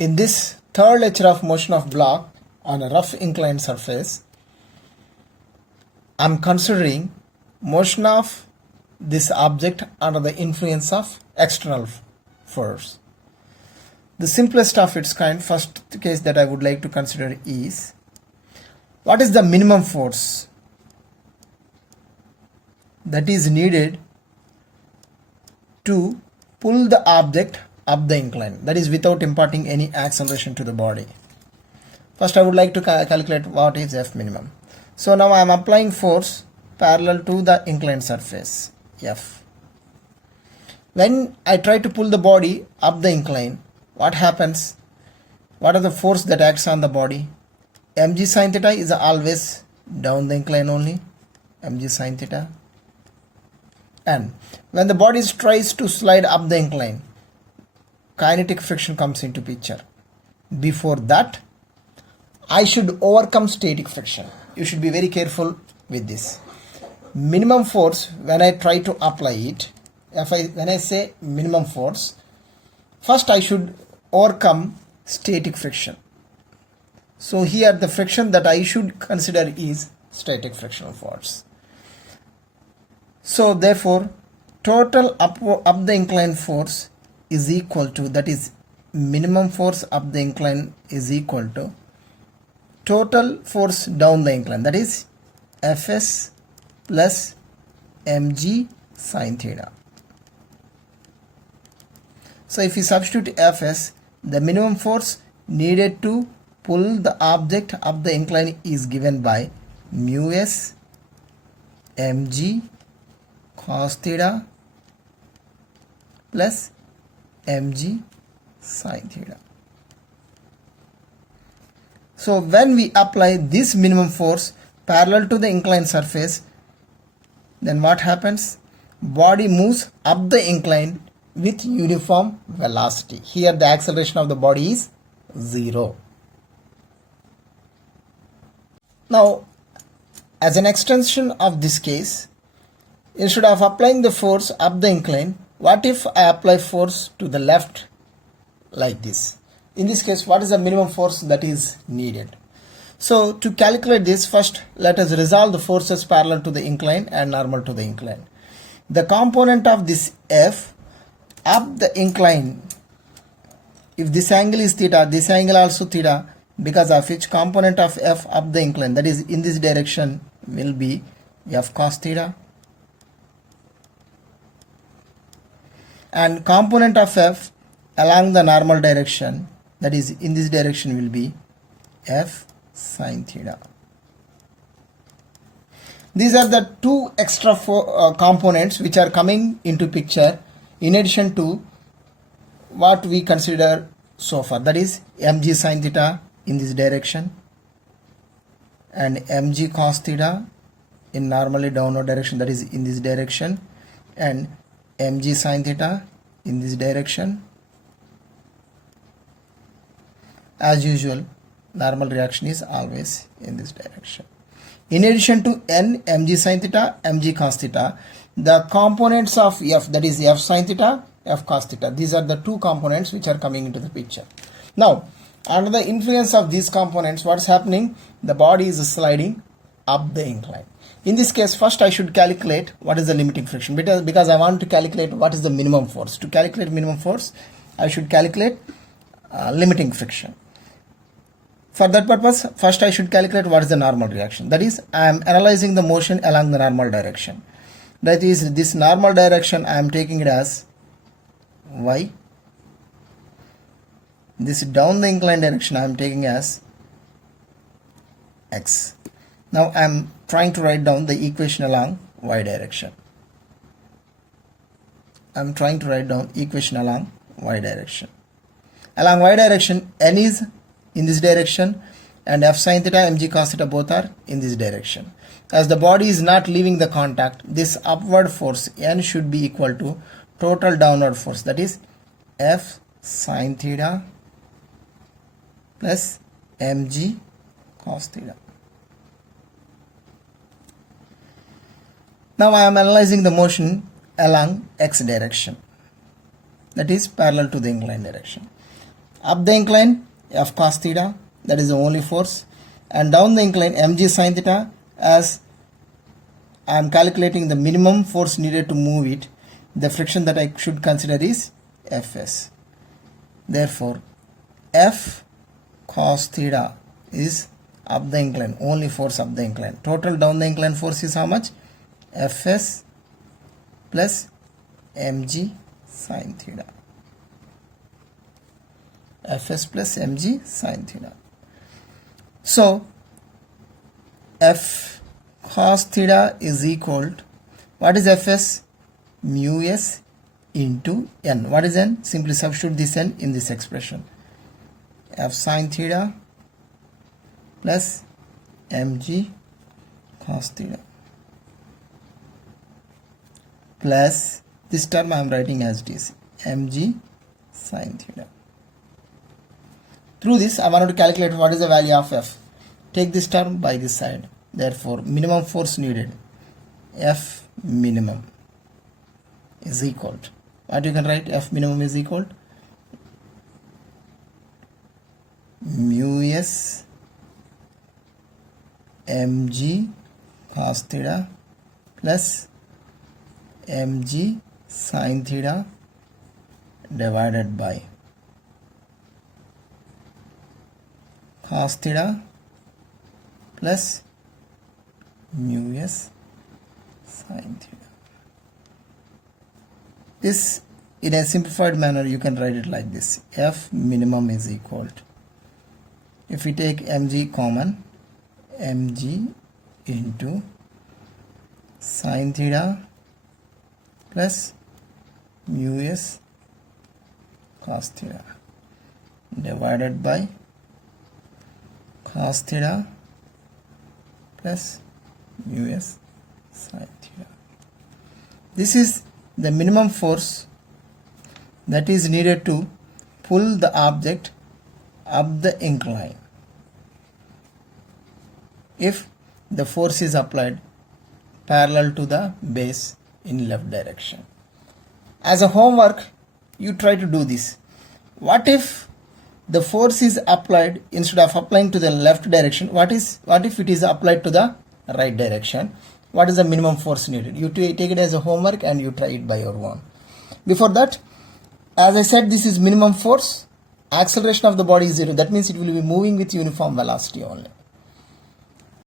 In this third lecture of motion of block on a rough inclined surface, I am considering motion of this object under the influence of external force. The simplest of its kind, first case that I would like to consider is, what is the minimum force that is needed to pull the object up the incline, that is without imparting any acceleration to the body. First I would like to calculate what is F minimum. So now I am applying force parallel to the inclined surface F. When I try to pull the body up the incline, what happens? What are the force that acts on the body? Mg sin theta is always down the incline only, Mg sin theta. And when the body tries to slide up the incline, kinetic friction comes into picture. Before that, I should overcome static friction. You should be very careful with this. Minimum force, when I try to apply it, when I say minimum force, first I should overcome static friction. So here the friction that I should consider is static frictional force. So therefore, total up the incline force is equal to, that is minimum force up the incline is equal to total force down the incline, that is Fs plus mg sin theta. So if we substitute Fs, the minimum force needed to pull the object up the incline is given by mu s mg cos theta plus mg sin theta. So when we apply this minimum force parallel to the inclined surface, then what happens? Body moves up the incline with uniform velocity. Here the acceleration of the body is 0. Now, as an extension of this case, instead of applying the force up the incline, what if I apply force to the left like this? In this case, what is the minimum force that is needed? So to calculate this, first let us resolve the forces parallel to the incline and normal to the incline. The component of this F up the incline, if this angle is theta, this angle also theta, because of which component of F up the incline, that is in this direction, will be F cos theta, and component of F along the normal direction, that is in this direction, will be F sin theta. These are the two extra components which are coming into picture in addition to what we consider so far, that is mg sin theta in this direction and mg cos theta in normally downward direction, that is in this direction, and mg sin theta in this direction. As usual, normal reaction is always in this direction. In addition to n, mg sin theta, mg cos theta, the components of F, that is F sin theta, F cos theta, these are the two components which are coming into the picture. Now, under the influence of these components, what is happening? The body is sliding up the incline. In this case, first I should calculate what is the limiting friction, because I want to calculate what is the minimum force. To calculate minimum force, I should calculate limiting friction. For that purpose, first I should calculate what is the normal reaction. That is, I am analyzing the motion along the normal direction. That is, this normal direction I am taking it as y. This down the incline direction I am taking as x. Now I am trying to write down the equation along y direction. I am trying to write down equation along y direction. Along y direction, n is in this direction and F sin theta, mg cos theta both are in this direction. As the body is not leaving the contact, this upward force n should be equal to total downward force, that is F sin theta plus mg cos theta. Now I am analyzing the motion along x direction, that is parallel to the inclined direction. Up the incline, F cos theta, that is the only force, and down the incline, mg sin theta, as I am calculating the minimum force needed to move it. The friction that I should consider is Fs. Therefore, F cos theta is up the incline, only force up the incline. Total down the incline force is how much? Fs plus mg sin theta. Fs plus mg sin theta. So, F cos theta is equal to, what is Fs? Mu s into n. What is n? Simply substitute this n in this expression. F sin theta plus mg cos theta plus this term I am writing as it is, mg sin theta. Through this I wanted to calculate what is the value of F. Take this term by this side. Therefore, minimum force needed, F minimum, is equal to, what you can write? F minimum is equal to mu s mg cos theta plus mg sin theta divided by cos theta plus mu s sin theta. This, in a simplified manner, you can write it like this. F minimum is equal to, if we take mg common, mg into sin theta plus mu s cos theta divided by cos theta plus mu s sin theta. This is the minimum force that is needed to pull the object up the incline if the force is applied parallel to the base in left direction. As a homework, you try to do this. What if the force is applied, instead of applying to the left direction, what if it is applied to the right direction? What is the minimum force needed? You take it as a homework and you try it by your own. Before that, as I said, this is minimum force. Acceleration of the body is 0. That means it will be moving with uniform velocity only.